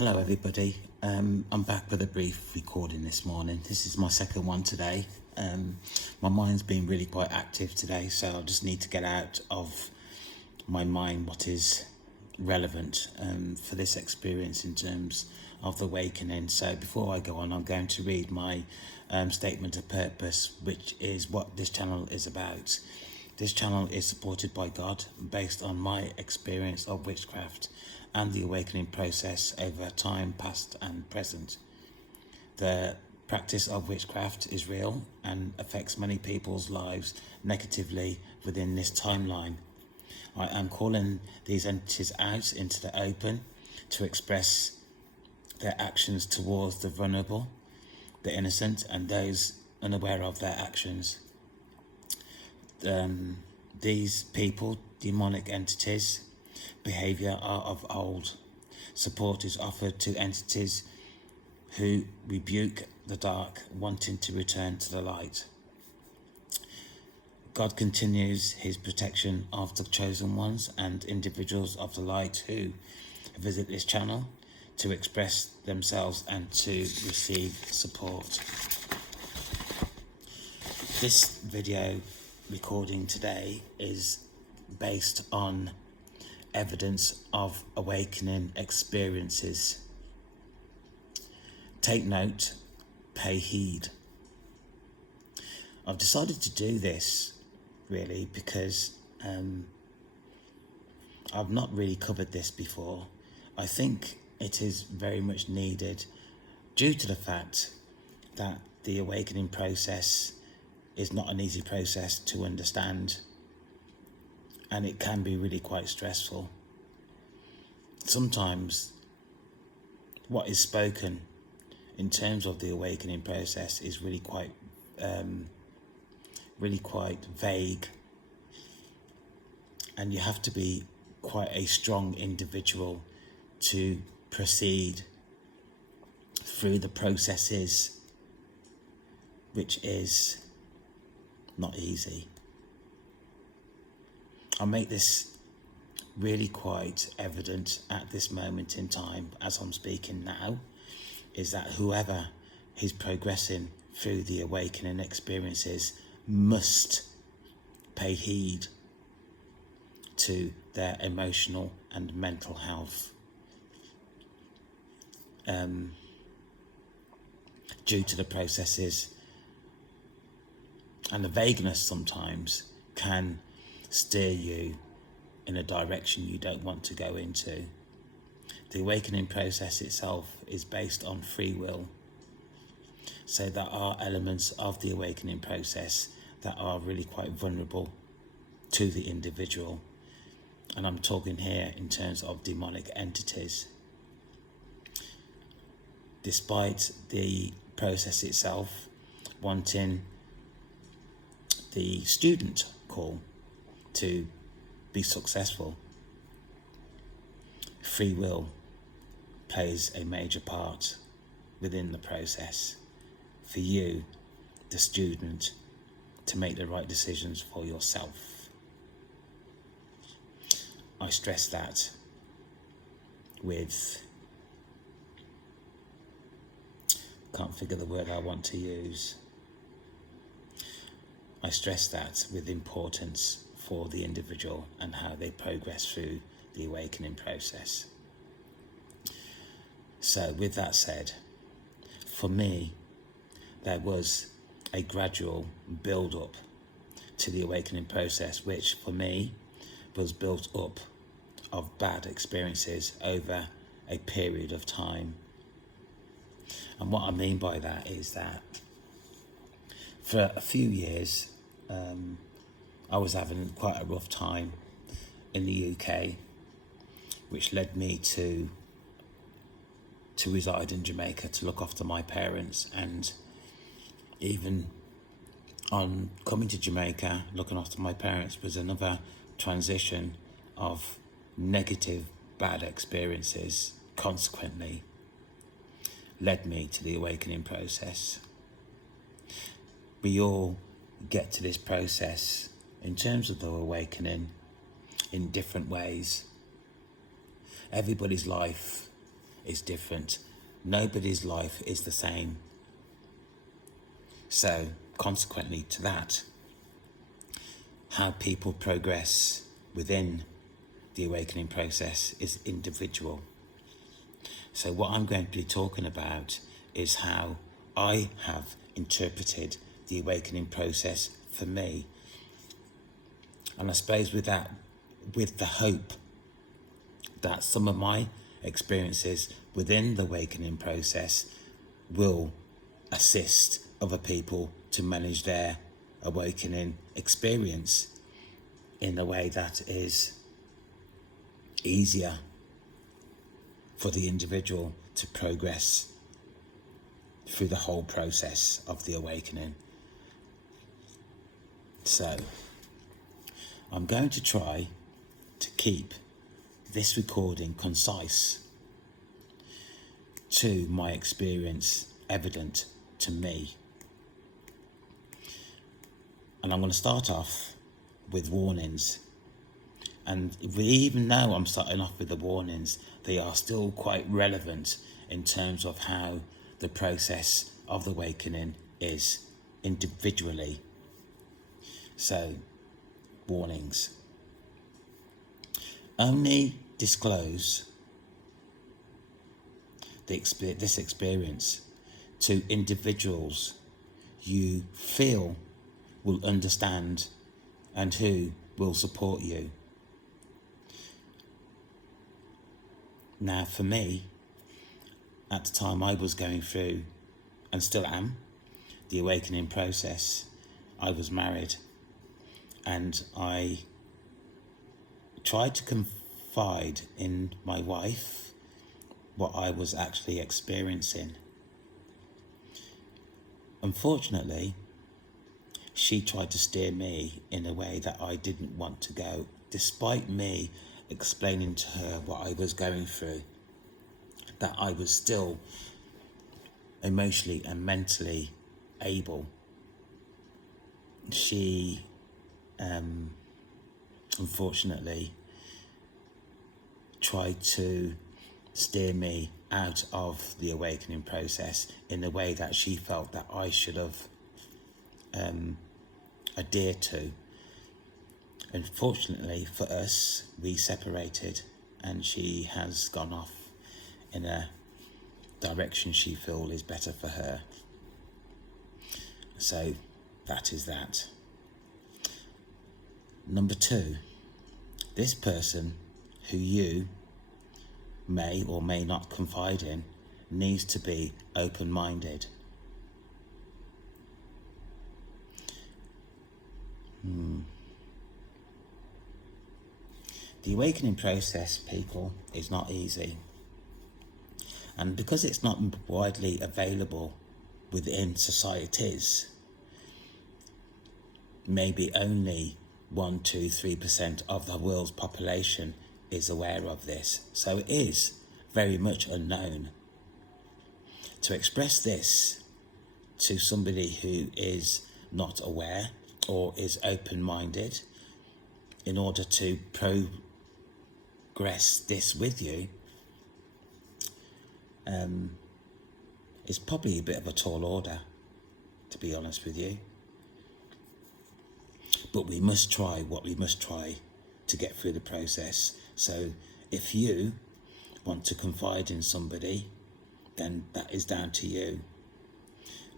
Hello everybody, I'm back with a brief recording this morning. This is my second one today. My mind's been really quite active today, so I just need to get out of my mind what is relevant for this experience in terms of the awakening. So before I go on, I'm going to read my statement of purpose, which is what this channel is about. This channel is supported by God based on my experience of witchcraft and the awakening process over time past and present. The practice of witchcraft is real and affects many people's lives negatively within this timeline. I am calling these entities out into the open to express their actions towards the vulnerable, the innocent, and those unaware of their actions. These people, demonic entities, behaviour are of old. Support is offered to entities who rebuke the dark, wanting to return to the light. God continues his protection of the chosen ones and individuals of the light who visit this channel to express themselves and to receive support. This video recording today is based on evidence of awakening experiences. Take note, pay heed. I've decided to do this really because I've not really covered this before. I think it is very much needed due to the fact that the awakening process is not an easy process to understand, and it can be really quite stressful. Sometimes what is spoken in terms of the awakening process is really quite vague, and you have to be quite a strong individual to proceed through the processes, which is not easy. I'll make this really quite evident at this moment in time as I'm speaking now, is that whoever is progressing through the awakening experiences must pay heed to their emotional and mental health. Due to the processes, and the vagueness sometimes can steer you in a direction you don't want to go into. The awakening process itself is based on free will. So there are elements of the awakening process that are really quite vulnerable to the individual. And I'm talking here in terms of demonic entities. Despite the process itself wanting the student call to be successful, free will plays a major part within the process for you, the student, to make the right decisions for yourself. I stress that with, can't figure the word I want to use. I stress that with importance for the individual and how they progress through the awakening process. So with that said, for me, there was a gradual build-up to the awakening process, which for me was built up of bad experiences over a period of time. And what I mean by that is that for a few years, I was having quite a rough time in the UK, which led me to reside in Jamaica to look after my parents. And even on coming to Jamaica, looking after my parents was another transition of negative, bad experiences, consequently led me to the awakening process. We all get to this process in terms of the awakening in different ways. Everybody's life is different. Nobody's life is the same. So, consequently to that, how people progress within the awakening process is individual. So what I'm going to be talking about is how I have interpreted the awakening process for me. And I suppose with that, with the hope that some of my experiences within the awakening process will assist other people to manage their awakening experience in a way that is easier for the individual to progress through the whole process of the awakening. So, I'm going to try to keep this recording concise to my experience, evident to me. And I'm going to start off with warnings. And even though I'm starting off with the warnings, they are still quite relevant in terms of how the process of the awakening is individually. So, warnings. Only disclose this experience to individuals you feel will understand and who will support you. Now, for me, at the time I was going through, and still am, the awakening process, I was married, and I tried to confide in my wife what I was actually experiencing. Unfortunately, she tried to steer me in a way that I didn't want to go, despite me explaining to her what I was going through, that I was still emotionally and mentally able. She, unfortunately, tried to steer me out of the awakening process in a way that she felt that I should have adhered to. Unfortunately for us, we separated, and she has gone off in a direction she feels is better for her. So that is that. Number 2, this person who you may or may not confide in needs to be open-minded. The awakening process, people, is not easy. And because it's not widely available within societies, maybe only 1, 2, 3% of the world's population is aware of this. So it is very much unknown. To express this to somebody who is not aware or is open-minded in order to progress this with you is probably a bit of a tall order, to be honest with you. But we must try what we must try to get through the process. So if you want to confide in somebody, then that is down to you.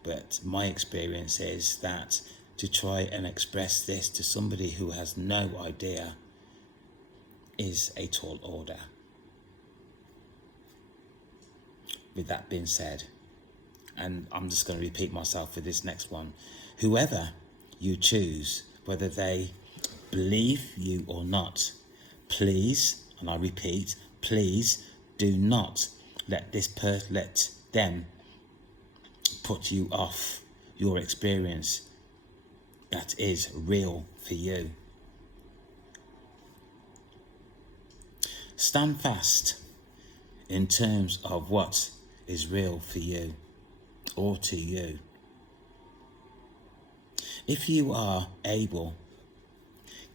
But my experience is that to try and express this to somebody who has no idea is a tall order. With that being said, and I'm just going to repeat myself for this next one, whoever you choose, whether they believe you or not, please, and I repeat, please do not let them put you off your experience that is real for you. Stand fast in terms of what is real for you or to you. If you are able,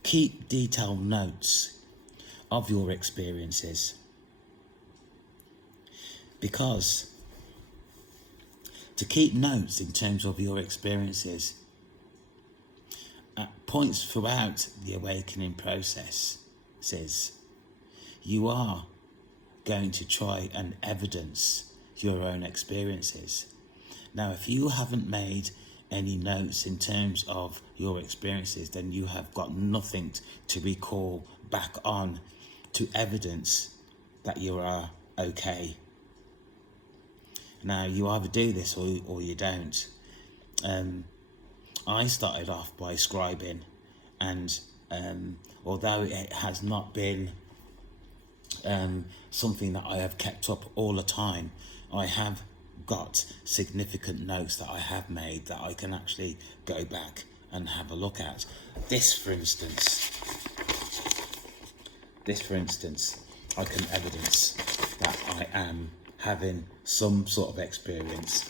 keep detailed notes of your experiences. Because to keep notes in terms of your experiences at points throughout the awakening process says you are going to try and evidence your own experiences. Now, if you haven't made any notes in terms of your experiences, then you have got nothing to recall back on to evidence that you are okay. Now, you either do this or you don't. I started off by scribing, and although it has not been something that I have kept up all the time, I have got significant notes that I have made that I can actually go back and have a look at. This for instance, I can evidence that I am having some sort of experience.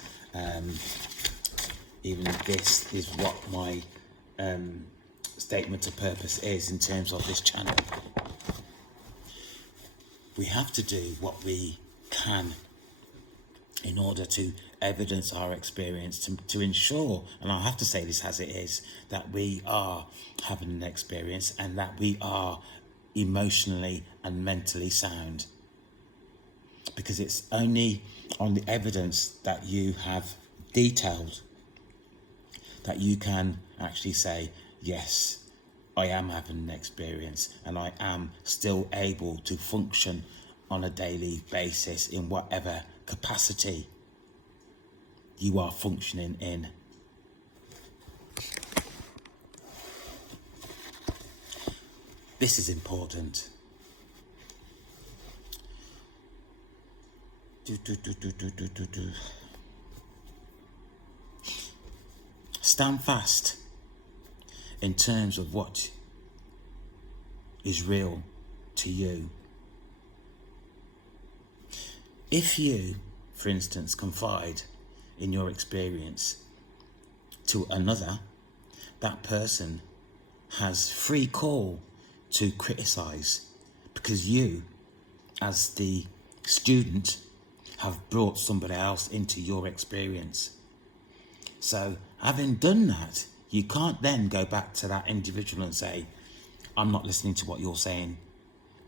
Even this is what my statement of purpose is in terms of this channel. We have to do what we can in order to evidence our experience, to ensure, and I have to say this as it is, that we are having an experience and that we are emotionally and mentally sound. Because it's only on the evidence that you have detailed that you can actually say, yes, I am having an experience and I am still able to function on a daily basis in whatever capacity you are functioning in. This is important. Stand fast in terms of what is real to you. If you, for instance, confide in your experience to another, that person has free call to criticize, because you, as the student, have brought somebody else into your experience. So having done that, you can't then go back to that individual and say, I'm not listening to what you're saying,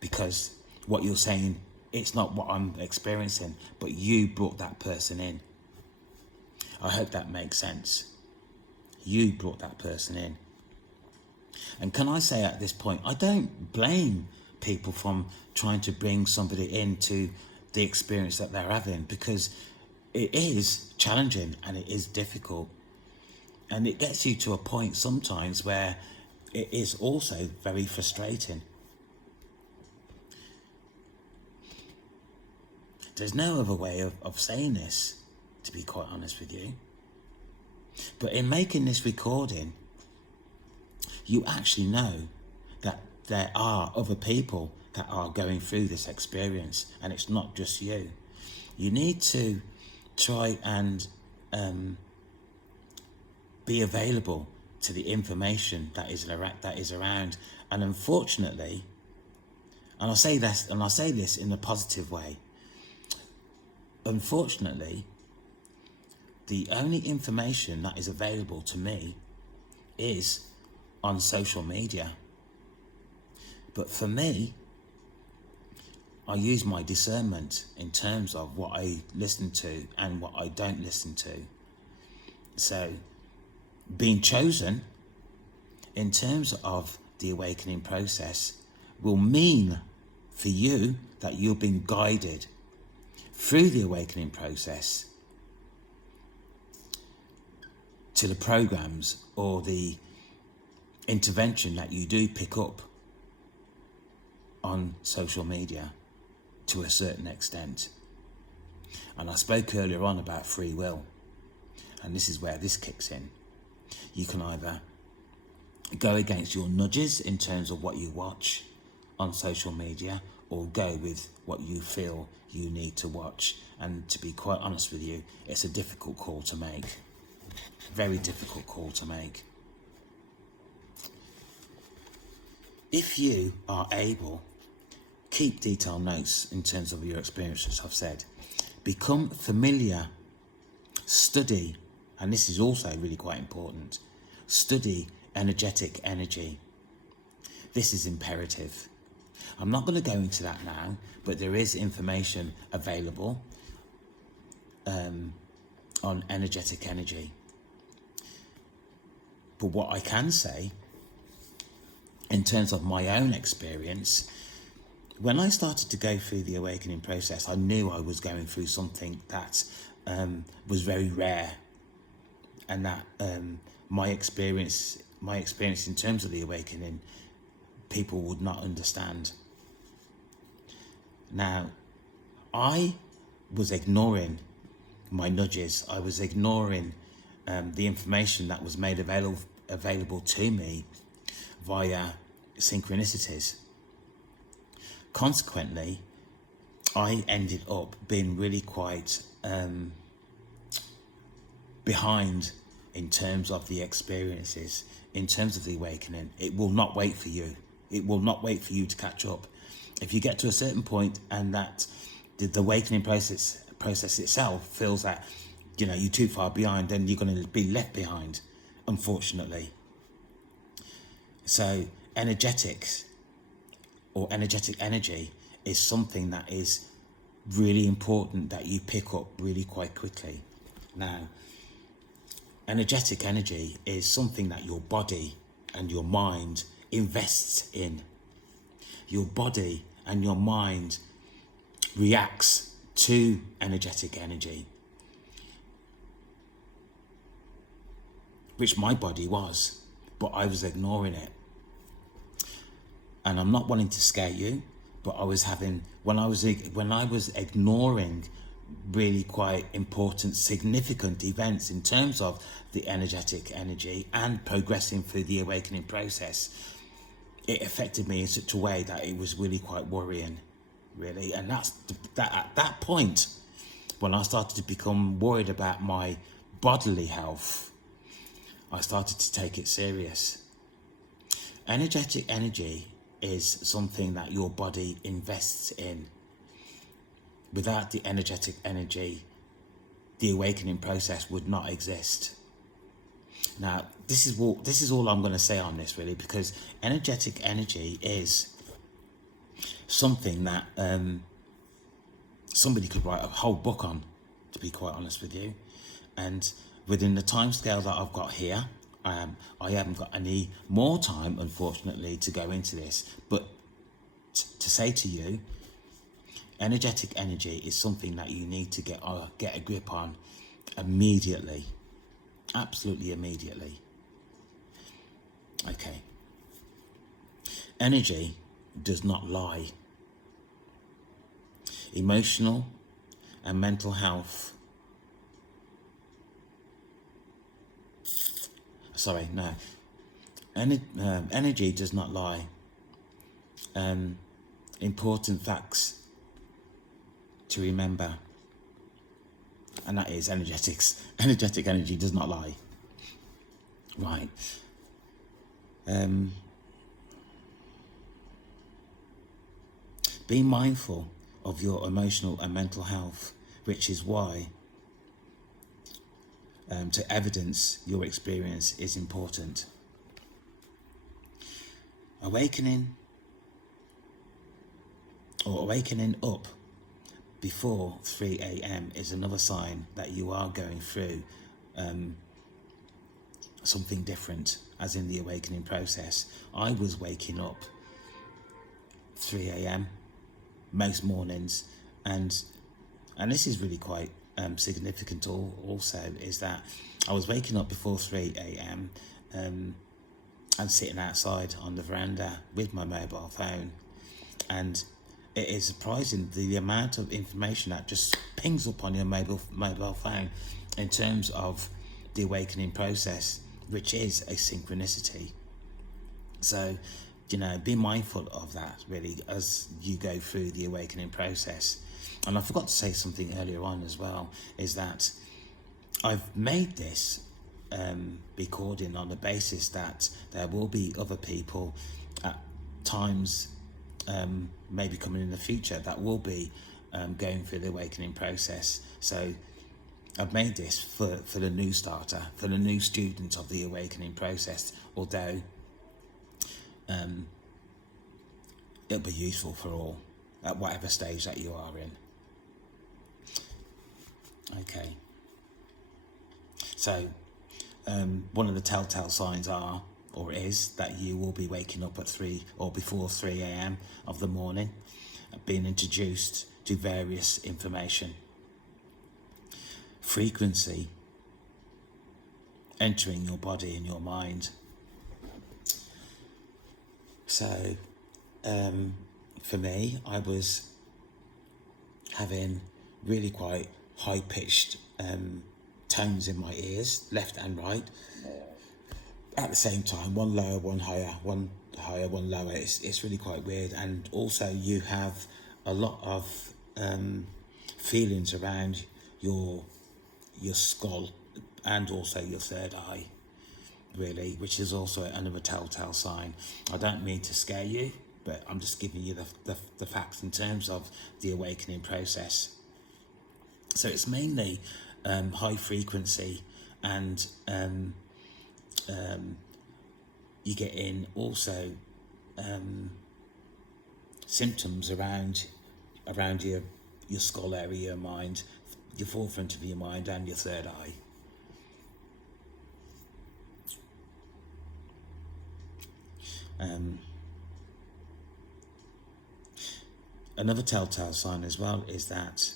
because what you're saying, it's not what I'm experiencing, but you brought that person in. I hope that makes sense. You brought that person in. And can I say at this point, I don't blame people from trying to bring somebody into the experience that they're having, because it is challenging and it is difficult. And it gets you to a point sometimes where it is also very frustrating. There's no other way of saying this, to be quite honest with you. But in making this recording, you actually know that there are other people that are going through this experience, and it's not just you. You need to try and be available to the information that is around. And unfortunately, and I say this in a positive way, unfortunately, the only information that is available to me is on social media. But for me, I use my discernment in terms of what I listen to and what I don't listen to. So being chosen in terms of the awakening process will mean for you that you've been guided through the awakening process to the programs or the intervention that you do pick up on social media to a certain extent. And I spoke earlier on about free will, and this is where this kicks in. You can either go against your nudges in terms of what you watch on social media, or go with what you feel you need to watch. And to be quite honest with you, it's a difficult call to make. Very difficult call to make. If you are able, keep detailed notes in terms of your experiences, I've said, Become familiar, study, and this is also really quite important, study energetic energy. This is imperative. I'm not going to go into that now, but there is information available on energetic energy. But what I can say, in terms of my own experience, when I started to go through the awakening process, I knew I was going through something that was very rare, and that my experience in terms of the awakening, people would not understand. Now, I was ignoring my nudges. I was ignoring the information that was made available to me via synchronicities. Consequently, I ended up being really quite behind in terms of the experiences, in terms of the awakening. It will not wait for you. It will not wait for you to catch up. If you get to a certain point and that the awakening process itself feels that, you know, you're too far behind, then you're going to be left behind, unfortunately. So energetics or energetic energy is something that is really important that you pick up really quite quickly. Now, energetic energy is something that your body and your mind invests in. Your body and your mind reacts to energetic energy, which my body was, but I was ignoring it. And I'm not wanting to scare you, but I was having, when I was ignoring really quite important, significant events in terms of the energetic energy and progressing through the awakening process, it affected me in such a way that it was really quite worrying, really. And that's that at that point, when I started to become worried about my bodily health, I started to take it serious. Energetic energy is something that your body invests in. Without the energetic energy, the awakening process would not exist. Now, this is all I'm going to say on this, really, because energetic energy is something that somebody could write a whole book on, to be quite honest with you. And within the time scale that I've got here, I haven't got any more time, unfortunately, to go into this. But to say to you, energetic energy is something that you need to get a grip on immediately. Absolutely immediately. Okay. Energy does not lie. Emotional and mental health. Sorry, no. Energy does not lie. Important facts to remember, and that is energetics. Energetic energy does not lie. Right. Be mindful of your emotional and mental health, which is why to evidence your experience is important. Awakening up before 3 a.m. is another sign that you are going through something different, as in the awakening process. I was waking up 3 a.m. most mornings, and this is really quite significant also, is that I was waking up before 3 a.m. And sitting outside on the veranda with my mobile phone, and it is surprising the amount of information that just pings up on your mobile phone in terms of the awakening process, which is a synchronicity. So, you know, be mindful of that, really, as you go through the awakening process. And I forgot to say something earlier on as well, is that I've made this recording on the basis that there will be other people at times maybe coming in the future that will be going through the awakening process. So I've made this for the new starter, for the new student of the awakening process, although it'll be useful for all at whatever stage that you are in. Okay, so one of the telltale signs is that you will be waking up at 3 or before 3 a.m. of the morning, being introduced to various information. Frequency entering your body and your mind. So for me, I was having really quite high-pitched tones in my ears, left and right, at the same time, one lower, one higher, one higher, one lower. It's really quite weird. And also you have a lot of feelings around your skull and also your third eye, really, which is also another telltale sign. I don't mean to scare you, but I'm just giving you the facts in terms of the awakening process. So it's mainly high frequency, and you get in also symptoms around your skull area, your mind, your forefront of your mind, and your third eye. Another telltale sign as well is that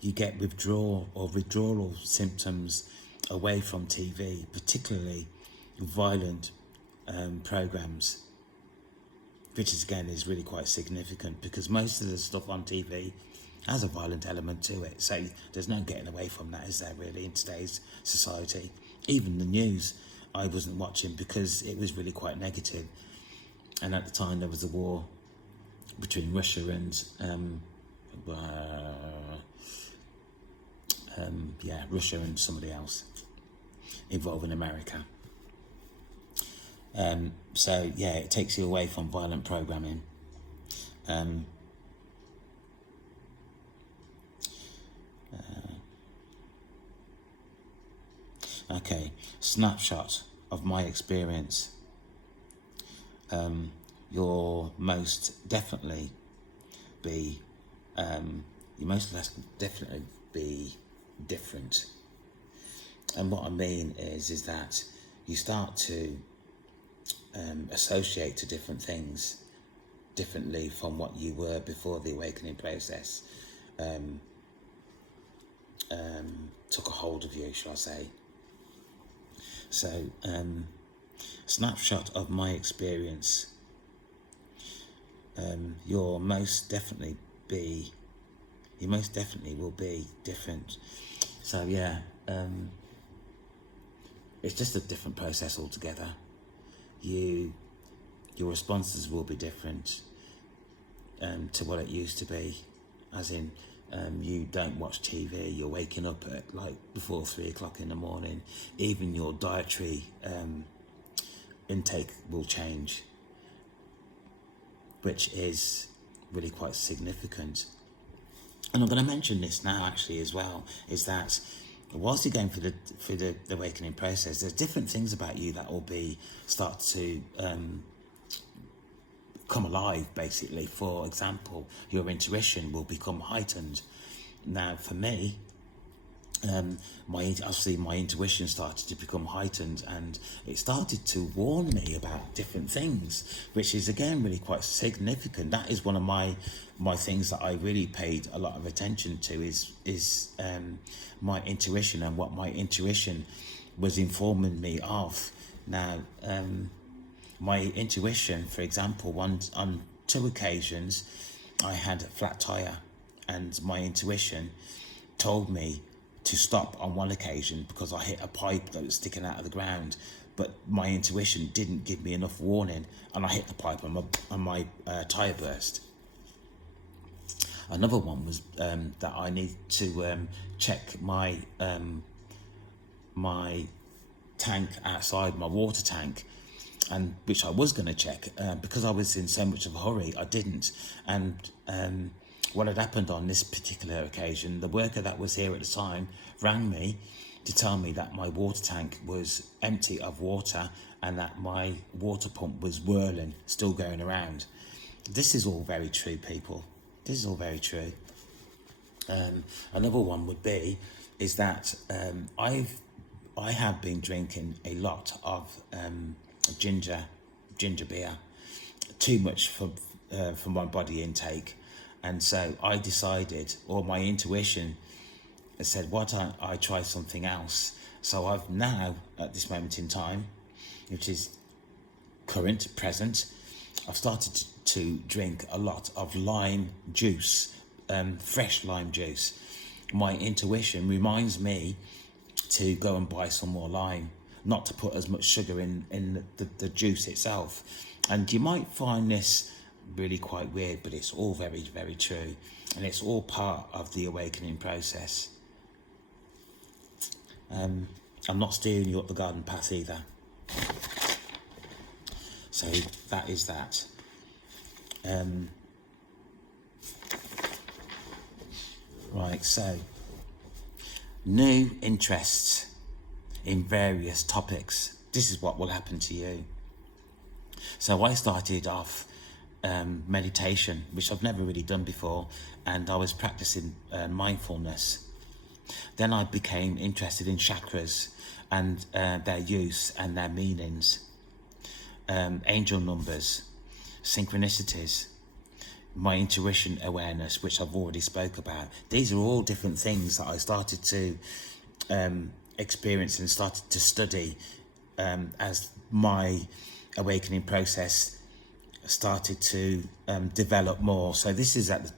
you get withdrawal symptoms away from TV, particularly violent programs, which is really quite significant, because most of the stuff on TV has a violent element to it. So there's no getting away from that, is there, really, in today's society? Even the news I wasn't watching because it was really quite negative. And at the time there was a war between Russia and Russia and somebody else involving America. So yeah, it takes you away from violent programming. Okay, snapshot of my experience. You'll most definitely be different. And what I mean is that you start to associate to different things differently from what you were before the awakening process took a hold of you, shall I say. So, snapshot of my experience. You most definitely will be different. So yeah, it's just a different process altogether. Your responses will be different to what it used to be, as in you don't watch TV, you're waking up at before 3 o'clock in the morning. Even your dietary intake will change, which is really quite significant. And I'm going to mention this now actually as well, is that whilst you're going through the awakening process, there's different things about you that will start to come alive, basically. For example, your intuition will become heightened. Now for me, my intuition started to become heightened, and it started to warn me about different things, which is again really quite significant. That is one of my things that I really paid a lot of attention to, is my intuition and what my intuition was informing me of. Now my intuition, for example, on 2 occasions I had a flat tire, and my intuition told me to stop on one occasion because I hit a pipe that was sticking out of the ground, but my intuition didn't give me enough warning, and I hit the pipe and my tire burst. Another one was that I need to check my my tank outside, my water tank, and which I was going to check because I was in so much of a hurry, I didn't. And what had happened on this particular occasion, the worker that was here at the time rang me to tell me that my water tank was empty of water and that my water pump was whirling, still going around. This is all very true, people. This is all very true. Another one would be is that I have been drinking a lot of ginger beer, too much for my body intake, and so I decided, or my intuition said, why don't I try something else? So I've now, at this moment in time, which is present, I've started to drink a lot of lime juice, fresh lime juice. My intuition reminds me to go and buy some more lime, not to put as much sugar in the juice itself. And you might find this really quite weird, but it's all very, very true. And it's all part of the awakening process. I'm not steering you up the garden path either. So that is that. Right, so new interests in various topics. This is what will happen to you. So I started off meditation, which I've never really done before, and I was practicing mindfulness. Then I became interested in chakras and their use and their meanings, angel numbers, synchronicities, my intuition awareness, which I've already spoke about. These are all different things that I started to experience and started to study as my awakening process started to develop more. So this is at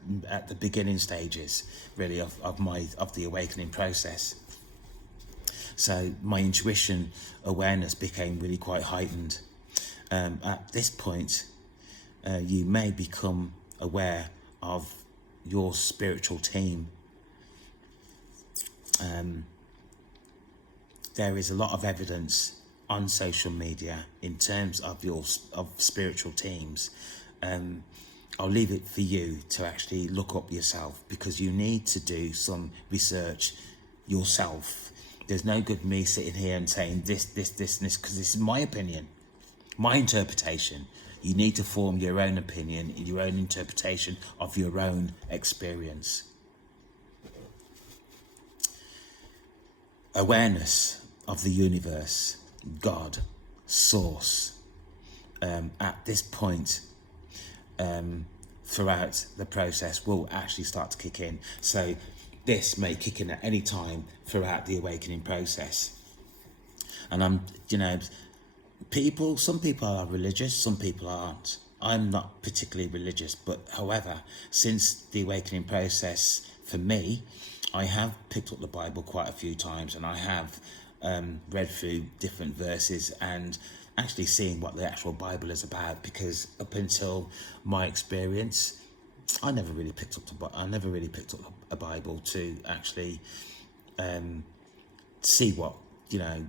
the beginning stages, really, of the awakening process. So my intuition awareness became really quite heightened. At this point, you may become aware of your spiritual team. There is a lot of evidence on social media in terms of spiritual teams. I'll leave it for you to actually look up yourself, because you need to do some research yourself. There's no good me sitting here and saying this, because this is my opinion, my interpretation. You need to form your own opinion, your own interpretation of your own experience. Awareness of the universe, God, source, at this point, throughout the process, will actually start to kick in. So this may kick in at any time throughout the awakening process. And some people are religious, some people aren't. I'm not particularly religious, but however, since the awakening process, for me, I have picked up the Bible quite a few times, and I have read through different verses and actually seeing what the actual Bible is about, because up until my experience, I never really picked up a Bible to actually see what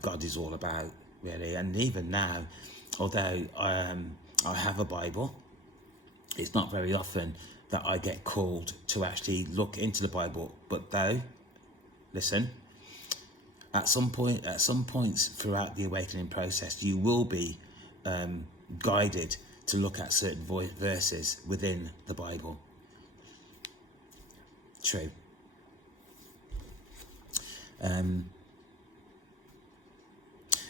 God is all about, really. And even now, although I have a Bible, it's not very often that I get called to actually look into the Bible. But though, listen, at some points throughout the awakening process, you will be guided to look at certain verses within the Bible. True.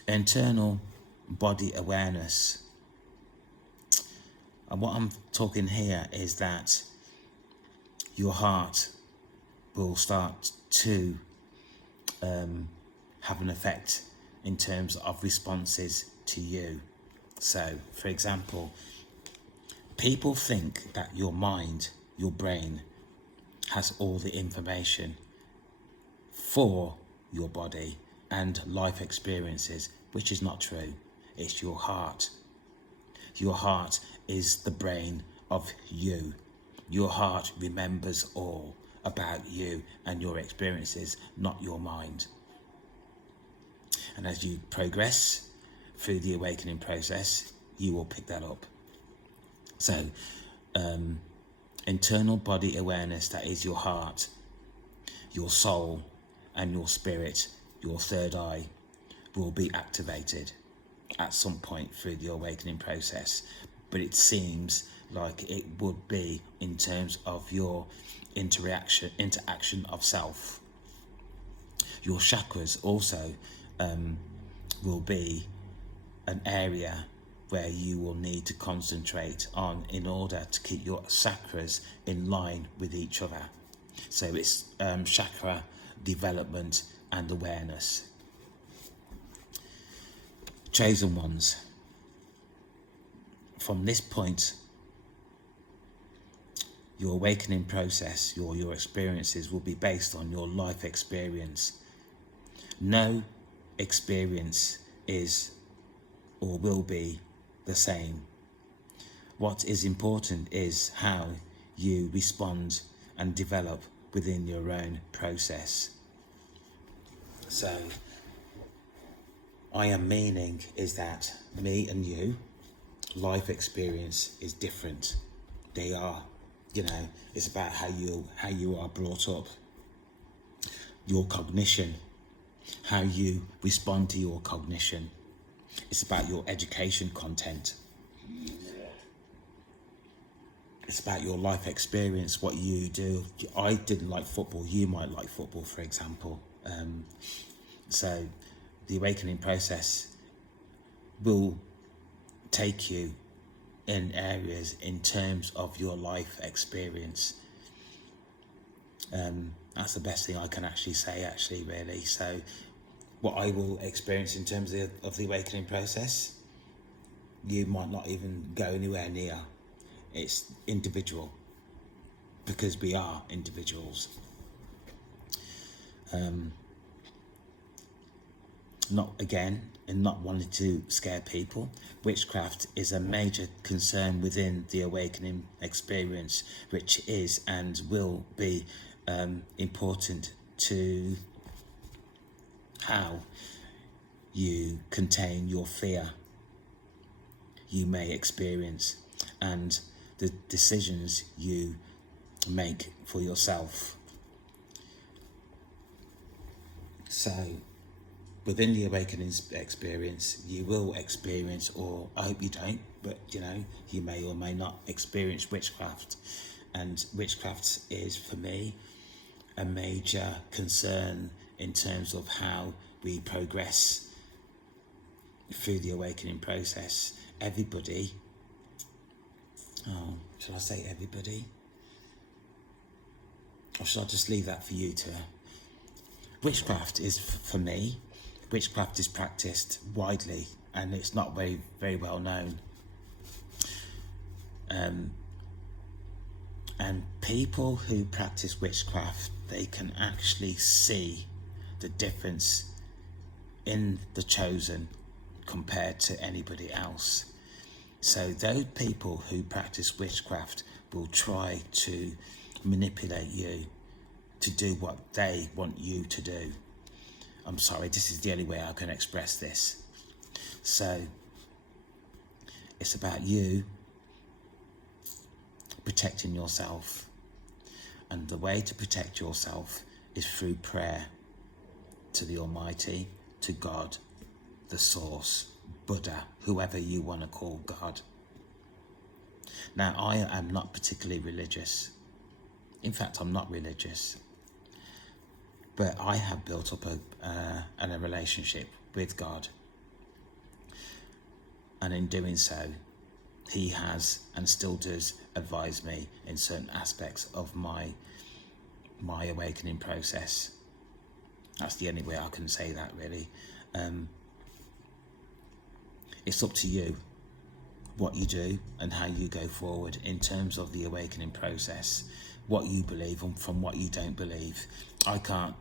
Internal body awareness. And what I'm talking here is that your heart will start to have an effect in terms of responses to you. So, for example, people think that your mind, your brain, has all the information for your body and life experiences, which is not true. It's your heart. Your heart is the brain of you. Your heart remembers all about you and your experiences, not your mind. And as you progress through the awakening process, you will pick that up. So internal body awareness, that is your heart, your soul, and your spirit, your third eye, will be activated at some point through the awakening process. But it seems like it would be in terms of your interaction of self. Your chakras also will be an area where you will need to concentrate on in order to keep your chakras in line with each other. So it's chakra development and awareness. Chosen ones, from this point, your awakening process, your experiences will be based on your life experience. No experience is or will be the same. What is important is how you respond and develop within your own process. So, I am meaning is that me and you, life experience is different. They are, it's about how you are brought up. Your cognition, how you respond to your cognition. It's about your education content. It's about your life experience, what you do. I didn't like football. You might like football, for example. So the awakening process will take you in areas in terms of your life experience. That's the best thing I can actually say, really. So what I will experience in terms of the awakening process, you might not even go anywhere near. It's individual, because we are individuals. Not wanting to scare people, witchcraft is a major concern within the awakening experience, which is and will be important to how you contain your fear you may experience and the decisions you make for yourself. So within the awakening experience, you will experience, or I hope you don't, but you may or may not experience witchcraft. And witchcraft is, for me, a major concern in terms of how we progress through the awakening process. Everybody, shall I say everybody? Or shall I just leave that for you to... Witchcraft is, for me, witchcraft is practiced widely and it's not very, very well known. And people who practice witchcraft, they can actually see the difference in the chosen compared to anybody else. So those people who practice witchcraft will try to manipulate you to do what they want you to do. I'm sorry, this is the only way I can express this. So it's about you protecting yourself. And the way to protect yourself is through prayer to the Almighty, to God, the Source, Buddha, whoever you want to call God. Now, I am not particularly religious. In fact, I'm not religious. But I have built up a relationship with God. And in doing so, he has and still does advise me in certain aspects of my awakening process. That's the only way I can say that, really. It's up to you what you do and how you go forward in terms of the awakening process, what you believe and from what you don't believe. I can't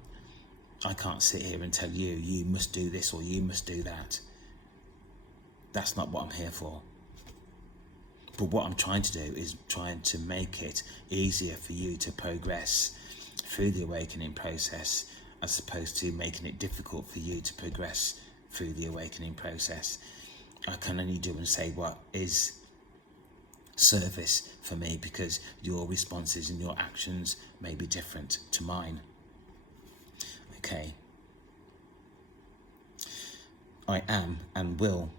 sit here and tell you, you must do this or you must do that. That's not what I'm here for. But what I'm trying to do is trying to make it easier for you to progress through the awakening process, as opposed to making it difficult for you to progress through the awakening process. I can only do and say what is service for me, because your responses and your actions may be different to mine. Okay. I am and will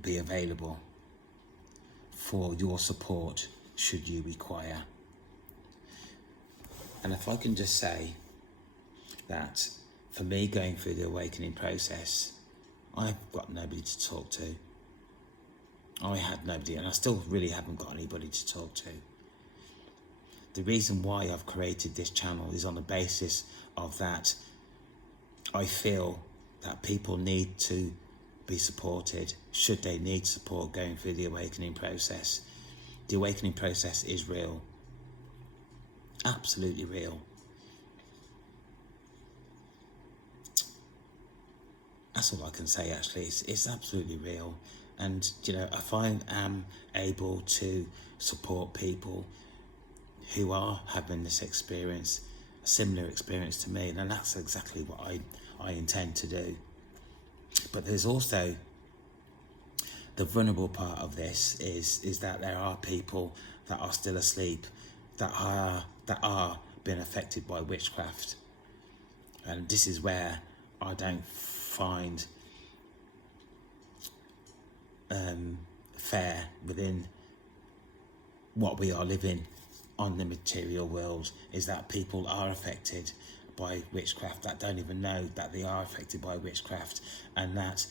be available for your support should you require. And if I can just say that for me, going through the awakening process, I've got nobody to talk to. I had nobody, and I still really haven't got anybody to talk to. The reason why I've created this channel is on the basis of that I feel that people need to be supported should they need support going through the awakening process. The awakening process is real. Absolutely real. That's all I can say, actually. It's absolutely real. And, if I am able to support people who are having this experience, a similar experience to me, then that's exactly what I intend to do. But there's also the vulnerable part of this is that there are people that are still asleep, that are being affected by witchcraft. And this is where I don't find fair within what we are living on the material world, is that people are affected by witchcraft that don't even know that they are affected by witchcraft, and that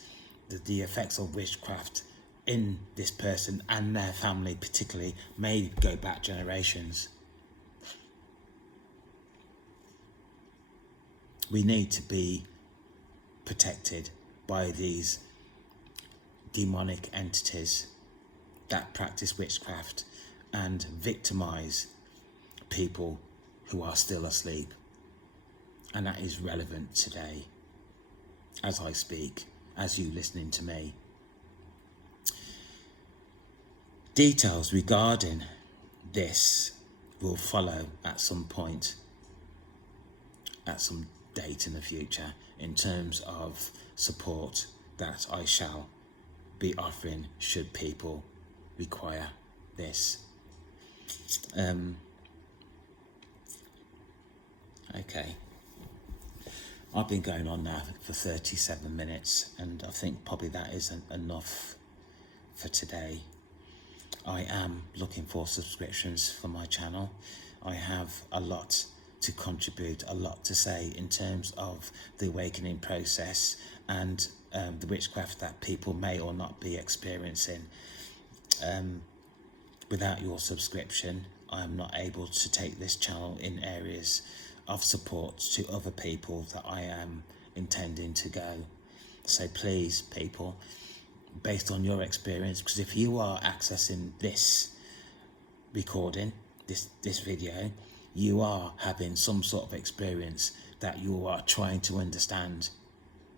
the effects of witchcraft in this person and their family particularly may go back generations. We need to be protected by these demonic entities that practice witchcraft and victimize people who are still asleep. And that is relevant today, as I speak, as you listening to me. Details regarding this will follow at some point, at some date in the future, in terms of support that I shall be offering should people require this. Okay. I've been going on now for 37 minutes, and I think probably that isn't enough for today. I am looking for subscriptions for my channel. I have a lot to contribute, a lot to say in terms of the awakening process and the witchcraft that people may or not be experiencing. Without your subscription, I am not able to take this channel in areas of support to other people that I am intending to go. So please, people, based on your experience, because if you are accessing this recording, this video, you are having some sort of experience that you are trying to understand.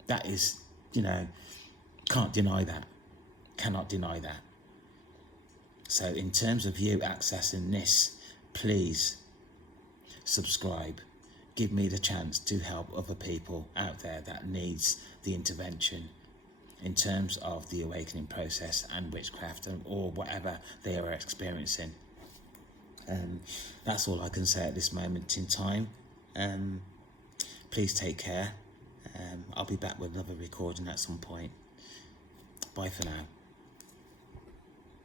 That is, can't deny that. Cannot deny that. So in terms of you accessing this, please subscribe. Give me the chance to help other people out there that needs the intervention in terms of the awakening process and witchcraft or whatever they are experiencing. That's all I can say at this moment in time. Please take care. I'll be back with another recording at some point. Bye for now.